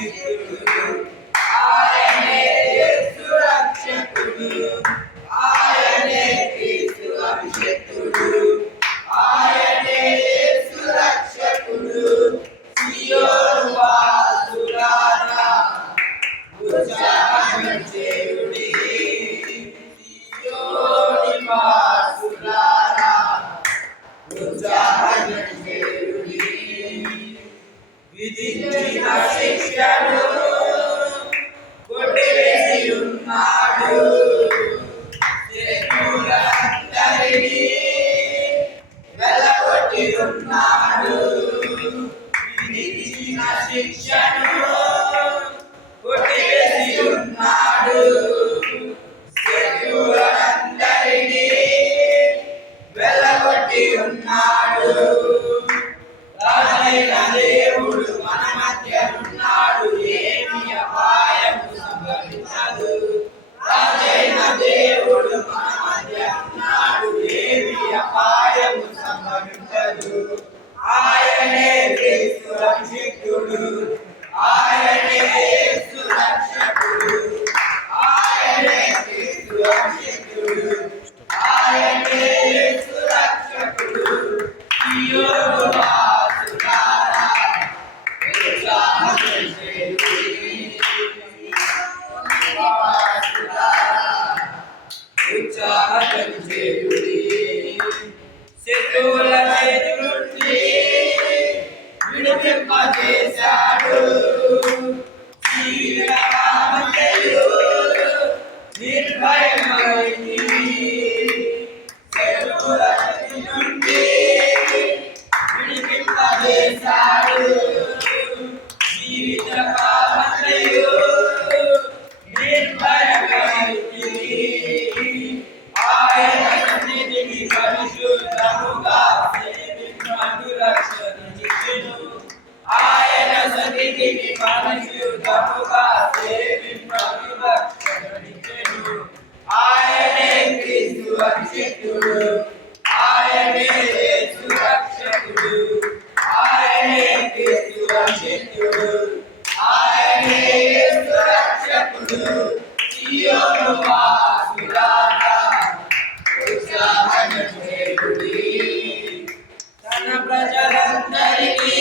పరిశుద్ధుడు, ఆయనే యేసు రక్షకుడు, ఆయనే క్రీస్తు అభిషేకుడు, ఆయనే యేసు రక్షకుడు. సియోను వాసులారా ఉత్సాహం చేయుడి, సియోను వాసులారా ఉత్సాహం చేయుడి. విధించిన శిక్షను కొట్టివేసి ఉన్నాడు, శత్రువులందరినీ వెలగొట్టి ఉన్నాడు. విధించిన శిక్షను కొట్టివేసి ఉన్నాడు, శత్రువులందరినీ వెలగొట్టి ఉన్నాడు. రాజైన దేవుడు మన మధ్య ఉన్నాడు, ఏమి అపాయము సంభవించదు. రాజైన దేవుడు మన మధ్య ఉన్నాడు, ఏమి అపాయము సంభవించదు. ఆయనే క్రీస్తు అభిషిక్తుడు, ఆయనే యేసు రక్షకుడు, ఆయనే క్రీస్తు అభిషిక్తుడు, ఆయనే యేసు రక్షకుడు. సియోను వాసులారా ఉత్సాహం చేయుడి, ఉత్సాహం చేయుడి. శత్రువుల చేతి నుండి విడిపింపజేశాడు, జీవితకాలమంతయు నిర్భయమైంది. శత్రువుల చేతి నుండి విడిపింపజేశాడు, జీవితకాలమంతయు నిర్భయమైంది. ఆయన సన్నిధిని పరిశుద్ధముగా సేవించుటకు రక్షణించెను, ఆయన సన్నిధిని పరిశుద్ధముగా సేవించుటకు రక్షణించెను. ఆయనే క్రీస్తు అభిషిక్తుడు, ఆయనే యేసు రక్షకుడు, ఆయనే క్రీస్తు అభిషిక్తుడు, ఆయనే యేసు రక్షకుడు. సియోను వాసులారా ఉత్సాహం చేయుడి, తన ప్రజలందరికీ